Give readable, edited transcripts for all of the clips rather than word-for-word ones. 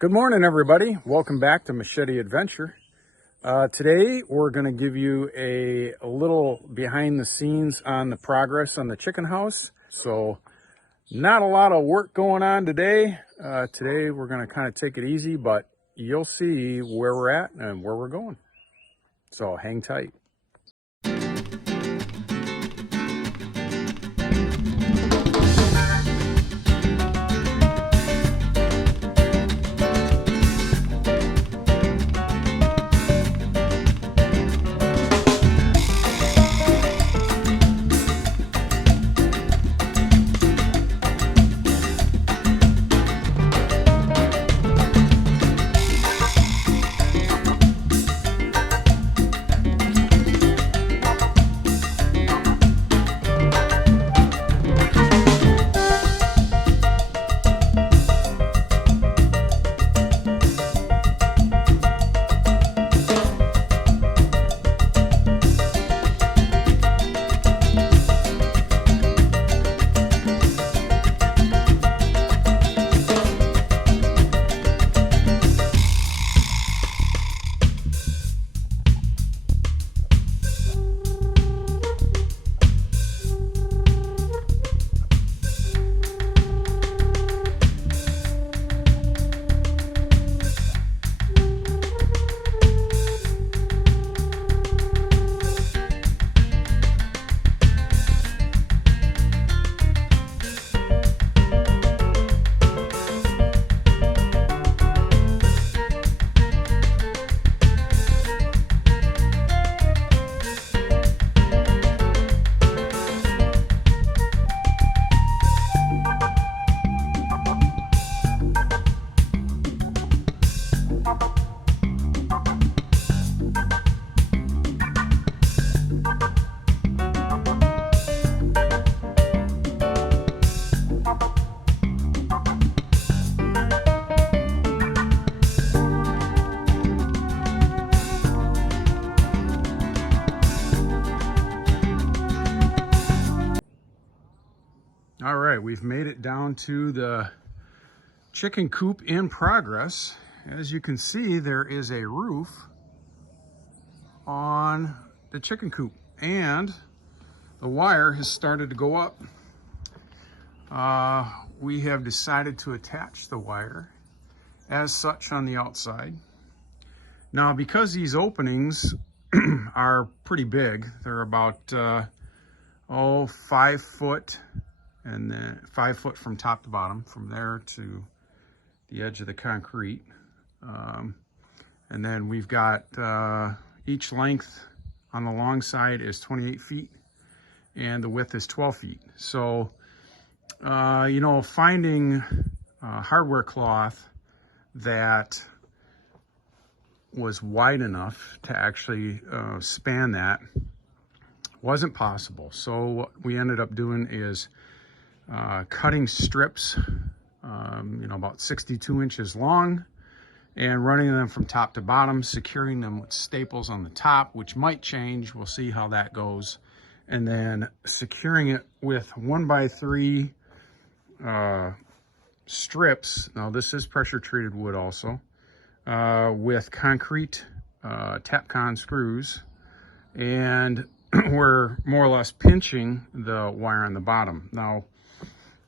Good morning, everybody. Welcome back to Machete Adventure. Today, we're going to give you a little behind the scenes on the progress on the chicken house. So, not a lot of work going on today. Today, we're going to kind of take it easy, but you'll see where we're at and where we're going. So, hang tight. All right, we've made it down to the chicken coop in progress. As you can see, there is a roof on the chicken coop and the wire has started to go up. We have decided to attach the wire as such on the outside. Now, because these openings are pretty big, they're about 5 foot, and then 5 foot from top to bottom, from there to the edge of the concrete. And then we've got each length on the long side is 28 feet and the width is 12 feet. So, finding hardware cloth that was wide enough to actually span that wasn't possible. So what we ended up doing is cutting strips, about 62 inches long, and running them from top to bottom, securing them with staples on the top, which might change. We'll see how that goes. And then securing it with 1x3 strips. Now, this is pressure treated wood also, with concrete Tapcon screws. And we're more or less pinching the wire on the bottom. Now,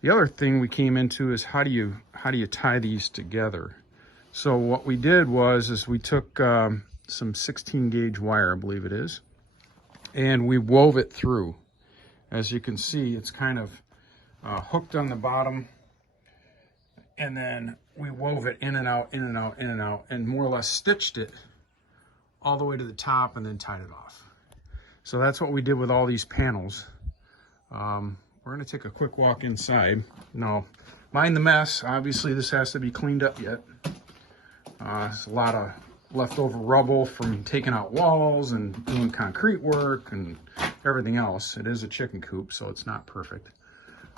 the other thing we came into is how do you tie these together? So what we did was we took some 16 gauge wire, I believe it is, and we wove it through. As you can see, it's kind of hooked on the bottom, and then we wove it in and out, in and out, in and out, and more or less stitched it all the way to the top and then tied it off. So that's what we did with all these panels. We're gonna take a quick walk inside. Now, mind the mess. Obviously, this has to be cleaned up yet. There's a lot of leftover rubble from taking out walls and doing concrete work and everything else. It is a chicken coop, so it's not perfect.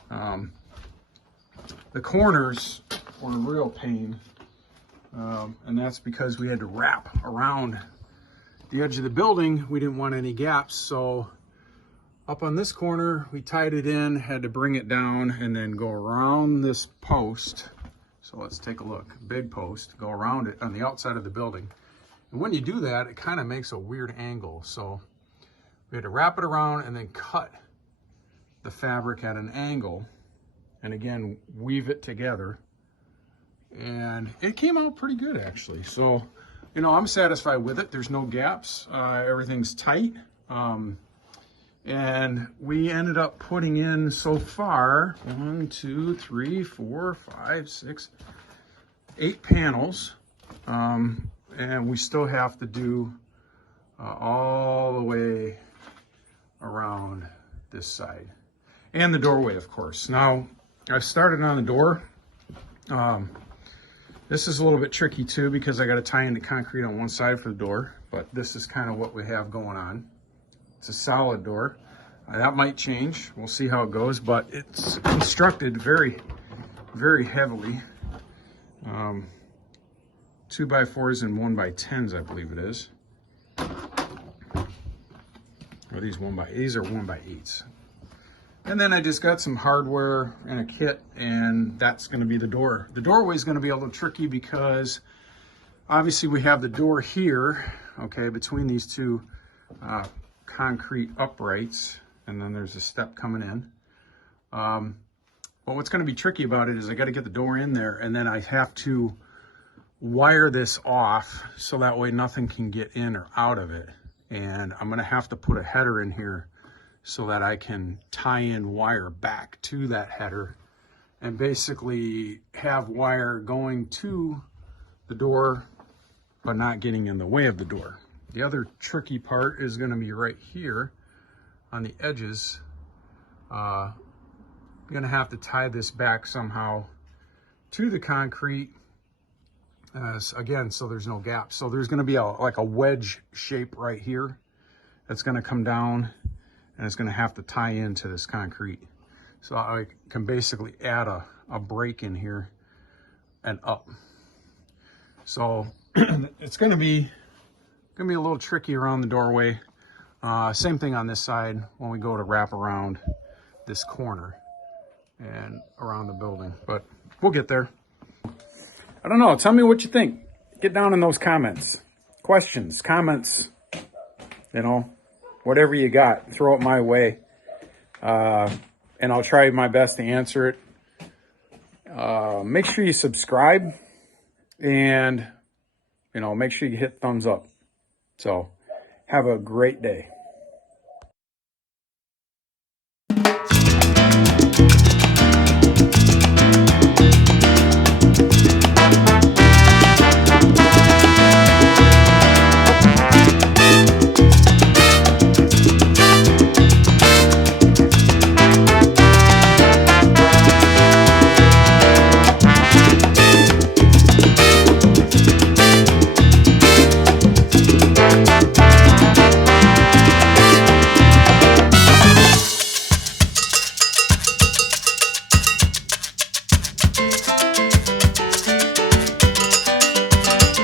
The corners were a real pain, and that's because we had to wrap around the edge of the building. We didn't want any gaps, so up on this corner, we tied it in, had to bring it down and then go around this post. So let's take a look. Big post, go around it on the outside of the building. And when you do that, it kind of makes a weird angle. So we had to wrap it around and then cut the fabric at an angle. And again, weave it together. And it came out pretty good, actually. So, you know, I'm satisfied with it. There's no gaps. Everything's tight. And we ended up putting in so far 1, 2, 3, 4, 5, 6, 8 panels. And we still have to do all the way around this side. And the doorway, of course. Now, I've started on the door. This is a little bit tricky too because I got to tie in the concrete on one side for the door, but this is kind of what we have going on. It's a solid door. That might change. We'll see how it goes, but it's constructed very, very heavily. 2x4s and 1x10s, I believe it is. Or these are 1x8s. And then I just got some hardware and a kit, and that's going to be the door. The doorway is going to be a little tricky because obviously we have the door here, okay, between these two concrete uprights, and then there's a step coming in. But what's going to be tricky about it is I got to get the door in there, and then I have to wire this off so that way nothing can get in or out of it. And I'm going to have to put a header in here so that I can tie in wire back to that header and basically have wire going to the door but not getting in the way of the door. The other tricky part is going to be right here on the edges. I'm going to have to tie this back somehow to the concrete again, so there's no gap. So there's going to be like a wedge shape right here that's going to come down, and it's going to have to tie into this concrete. So I can basically add a break in here and up. So it's going to be a little tricky around the doorway. Same thing on this side when we go to wrap around this corner and around the building, but we'll get there. I don't know. Tell me what you think. Get down in those comments. Questions, comments, you know, whatever you got, throw it my way. And I'll try my best to answer it. Make sure you subscribe and, you know, make sure you hit thumbs up. So have a great day.